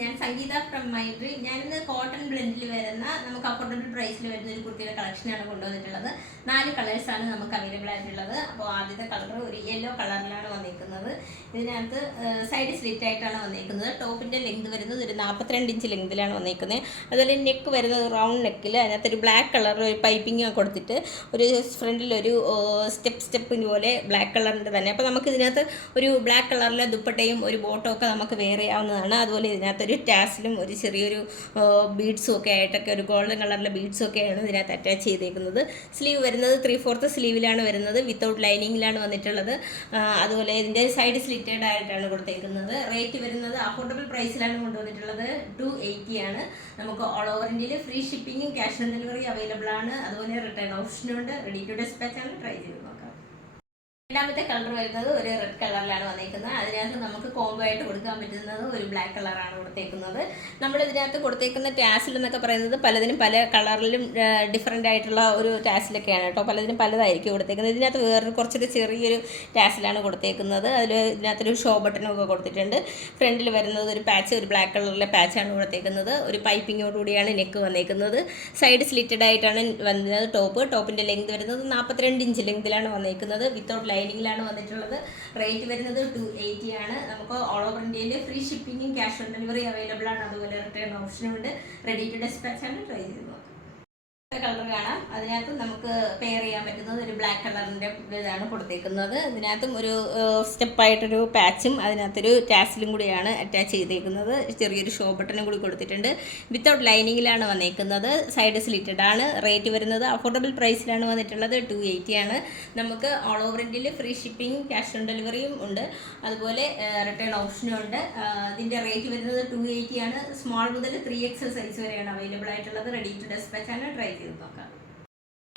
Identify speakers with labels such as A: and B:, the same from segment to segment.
A: ഞാൻ Sangeetha from my dream ഞാനിന്ന് cotton ബ്ലെൻഡിൽ വരുന്ന നമുക്ക് അഫോർഡബിൾ പ്രൈസിൽ വരുന്ന ഒരു കുർത്തിയുടെ കളക്ഷനാണ് കൊണ്ടുവന്നിട്ടുള്ളത്. നാല് കളേഴ്സാണ് നമുക്ക് അവൈലബിൾ ആയിട്ടുള്ളത്. അപ്പോൾ ആദ്യത്തെ കളർ ഒരു യെല്ലോ കളറിലാണ് വന്നിരിക്കുന്നത്. ഇതിനകത്ത് സൈഡ് സ്ലിറ്റ് ആയിട്ടാണ് വന്നിരിക്കുന്നത്. ടോപ്പിന്റെ ലെങ്ത് വരുന്നത് ഒരു നാൽപ്പത്തിരണ്ട് ഇഞ്ച് ലെങ്തിലാണ് വന്നിരിക്കുന്നത്. അതുപോലെ നെക്ക് വരുന്നത് റൗണ്ട് നെക്കിൽ അതിനകത്ത് ഒരു ബ്ലാക്ക് കളർ ഒരു പൈപ്പിംഗ് കൊടുത്തിട്ട് ഒരു ഫ്രണ്ടിൽ ഒരു സ്റ്റെപ്പ് സ്റ്റെപ്പിന് പോലെ ബ്ലാക്ക് കളറിന്റെ തന്നെ. അപ്പോൾ നമുക്ക് ഇതിനകത്ത് ഒരു ബ്ലാക്ക് കളറിലെ ദുപ്പട്ടയും ഒരു ബോട്ടോ ഒക്കെ നമുക്ക് വേറെ ആവുന്നതാണ് അതുപോലെ ഇതിനകത്തൊരു ടാസിലും ഒരു ചെറിയൊരു ബീഡ്സും ഒക്കെ ആയിട്ടൊക്കെ ഒരു ഗോൾഡൻ കളറിലെ ബീഡ്സും ഒക്കെയാണ് ഇതിനകത്ത് അറ്റാച്ച് ചെയ്തേക്കുന്നത്. സ്ലീവ് വരുന്നത് ത്രീ ഫോർത്ത് സ്ലീവിലാണ് വരുന്നത് വിത്തൗട്ട് ലൈനിങ്ങിലാണ് വന്നിട്ടുള്ളത്. അതുപോലെ ഇതിന്റെ സൈഡ് സ്ലിറ്റഡ് ആയിട്ടാണ് കൊടുത്തേക്കുന്നത്. റേറ്റ് വരുന്നത് അഫോർഡബിൾ പ്രൈസിലാണ് കൊണ്ടുവന്നിട്ടുള്ളത് ടു എയ്റ്റി ആണ്. നമുക്ക് ഓൾ ഓവർ ഇന്ത്യയിൽ ഫ്രീ ഷിപ്പിംഗും ക്യാഷ് ഓൺ ഡെലിവറി അവൈലബിൾ ആണ് അതുപോലെ റിട്ടേൺ ഓപ്ഷനും ഉണ്ട് റെഡി ടു ഡെസ്പാച്ച് ആണ്. ട്രൈ ചെയ്ത് നോക്കാം. രണ്ടാമത്തെ കളർ വരുന്നത് ഒരു റെഡ് കളറിലാണ് വന്നേക്കുന്നത്. അതിനകത്ത് നമുക്ക് കോംബോ ആയിട്ട് കൊടുക്കാൻ പറ്റുന്നത് ഒരു ബ്ലാക്ക് കളറാണ് കൊടുത്തേക്കുന്നത്. നമ്മൾ ഇതിനകത്ത് കൊടുത്തേക്കുന്ന ടാസിൽ എന്നൊക്കെ പറയുന്നത് പലതിനും പല കളറിലും ഡിഫറെന്റ് ആയിട്ടുള്ള ഒരു ടാസിലൊക്കെയാണ് കേട്ടോ. പലതിനും പലതായിരിക്കും കൊടുത്തേക്കുന്നത്. ഇതിനകത്ത് വേറൊരു കുറച്ചൊരു ചെറിയൊരു ടാസിലാണ് കൊടുത്തേക്കുന്നത്. അതിൽ ഇതിനകത്തൊരു ഷോ ബട്ടനൊക്കെ കൊടുത്തിട്ടുണ്ട്. ഫ്രണ്ടിൽ വരുന്നത് ഒരു പാച്ച് ഒരു ബ്ലാക്ക് കളറിലെ പാച്ചാണ് കൊടുത്തേക്കുന്നത്. ഒരു പൈപ്പിങ്ങോടുകൂടിയാണ് നെക്ക് വന്നേക്കുന്നത്. സൈഡ് സ്ലിറ്റഡ് ആയിട്ടാണ് വന്നത് ടോപ്പ് ടോപ്പിന്റെ ലെങ്ത് വരുന്നത് നാൽപ്പത്തിരണ്ട് ഇഞ്ച് ലെങ്തിലാണ് വന്നേക്കുന്നത്. വിത്തൗട്ട് ലൈനിങ്ങിലാണ് വന്നിട്ടുള്ളത്. റേറ്റ് വരുന്നത് ടു എയ്റ്റി ആണ്. നമുക്ക് ഓൾ ഓവർ ഇന്ത്യയിൽ ഫ്രീ ഷിപ്പിംഗും ക്യാഷ് ഓൺ ഡെലിവറി അവൈലബിൾ ആണ്. അതുപോലെ റിട്ടേൺ ഓപ്ഷനും ഉണ്ട്. റെഡി ടു ഡെസ്പാച്ച് ആണ്. ട്രൈ ചെയ്ത് നോക്കാം. കളർ കാണാം. അതിനകത്ത് നമുക്ക് പെയർ ചെയ്യാൻ പറ്റുന്നത് ഒരു ബ്ലാക്ക് കളറിന്റെ ഇതാണ് കൊടുത്തേക്കുന്നത്. ഇതിനകത്തും ഒരു സ്റ്റെപ്പായിട്ടൊരു പാച്ചും അതിനകത്തൊരു ടാസിലും കൂടിയാണ് അറ്റാച്ച് ചെയ്തേക്കുന്നത്. ചെറിയൊരു ഷോ ബട്ടണും കൂടി കൊടുത്തിട്ടുണ്ട്. വിത്തൗട്ട് ലൈനിങ്ങിലാണ് വന്നേക്കുന്നത്. സൈഡ് സ്ലിറ്റഡ് ആണ്. റേറ്റ് വരുന്നത് അഫോർഡബിൾ പ്രൈസിലാണ് വന്നിട്ടുള്ളത് ടു എയ്റ്റി ആണ്. നമുക്ക് ഓൾ ഓവർ ഇന്ത്യയിൽ ഫ്രീ ഷിപ്പിംഗ് ക്യാഷ് ഓൺ ഡെലിവറിയും ഉണ്ട്. അതുപോലെ റിട്ടേൺ ഓപ്ഷനും ഉണ്ട്. ഇതിന്റെ റേറ്റ് വരുന്നത് ടു എയ്റ്റി ആണ്. സ്മോൾ മുതൽ ത്രീ എക്സൽ സൈസ് വരെയാണ് അവൈലബിൾ ആയിട്ടുള്ളത്. റെഡി ടു ഡെസ്പാച്ച് ആണ്. ട്രൈ ചെയ്ത് നോക്കാം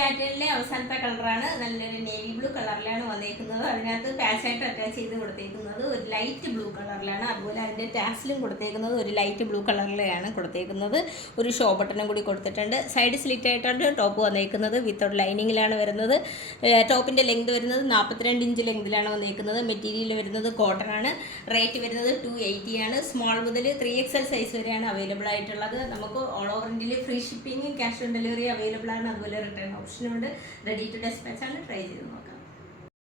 A: പാറ്റേണിലെ അവസാനത്തെ കളറാണ് നല്ലൊരു നേവി ബ്ലൂ കളറിലാണ് വന്നേക്കുന്നത്. അതിനകത്ത് പാച്ചായിട്ട് അറ്റാച്ച് ചെയ്ത് കൊടുത്തേക്കുന്നത് ഒരു ലൈറ്റ് ബ്ലൂ കളറിലാണ്. അതുപോലെ അതിന്റെ ടാസിലും കൊടുത്തേക്കുന്നത് ഒരു ലൈറ്റ് ബ്ലൂ കളറിലാണ് കൊടുത്തേക്കുന്നത്. ഒരു ഷോ ബട്ടണും കൂടി കൊടുത്തിട്ടുണ്ട്. സൈഡ് സ്ലിറ്റ് ആയിട്ടാണ് ടോപ്പ് വന്നേക്കുന്നത്. വിത്തൗട്ട് ലൈനിങ്ങിലാണ് വരുന്നത്. ടോപ്പിന്റെ ലെങ്ത് വരുന്നത് നാൽപ്പത്തിരണ്ട് ഇഞ്ച് ലെങ്തിലാണ് വന്നേക്കുന്നത്. മെറ്റീരിയൽ വരുന്നത് കോട്ടൺ ആണ്. റേറ്റ് വരുന്നത് ടു എയ്റ്റി ആണ്. സ്മോൾ മുതൽ ത്രീ എക്സ് എൽ സൈസ് വരെയാണ് അവൈലബിൾ ആയിട്ടുള്ളത്. നമുക്ക് ഓൾ ഓവർ ഇന്ത്യയിൽ free shipping cash on delivery available ആണ്. അതുപോലെ റിട്ടേൺ ഓപ്ഷനും ഉണ്ട് റെഡി ടു ഡെസ്പാച്ച് ആണ് ട്രൈ ചെയ്ത് നോക്കാം.